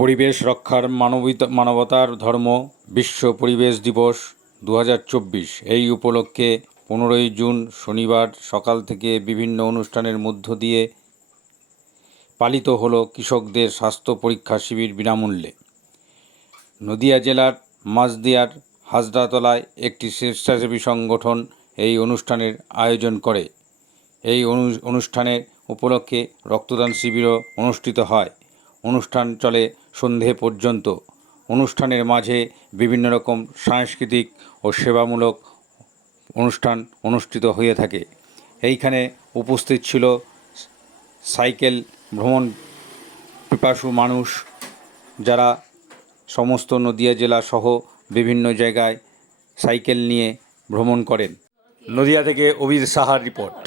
পরিবেশ রক্ষার মানবতার ধর্ম বিশ্ব পরিবেশ দিবস 2024 এই উপলক্ষে 15ই জুন শনিবার সকাল থেকে বিভিন্ন অনুষ্ঠানের মধ্য দিয়ে পালিত হলো কৃষকদের স্বাস্থ্য পরীক্ষা শিবির বিনামূল্যে। নদিয়া জেলার মাঝদিয়ার হাজরাতলায় একটি স্বেচ্ছাসেবী সংগঠন এই অনুষ্ঠানের আয়োজন করে। এই অনুষ্ঠানের উপলক্ষে রক্তদান শিবিরও অনুষ্ঠিত হয়। অনুষ্ঠান চলে সন্ধে পর্যন্ত। অনুষ্ঠানের মাঝে বিভিন্ন রকম সাংস্কৃতিক ও সেবামূলক অনুষ্ঠান অনুষ্ঠিত হয়ে থাকে। এইখানে উপস্থিত ছিল সাইকেল ভ্রমণ পিপাসু মানুষ, যারা সমস্ত নদিয়া জেলা সহ বিভিন্ন জায়গায় সাইকেল নিয়ে ভ্রমণ করেন। নদিয়া থেকে অভির সাহার রিপোর্ট।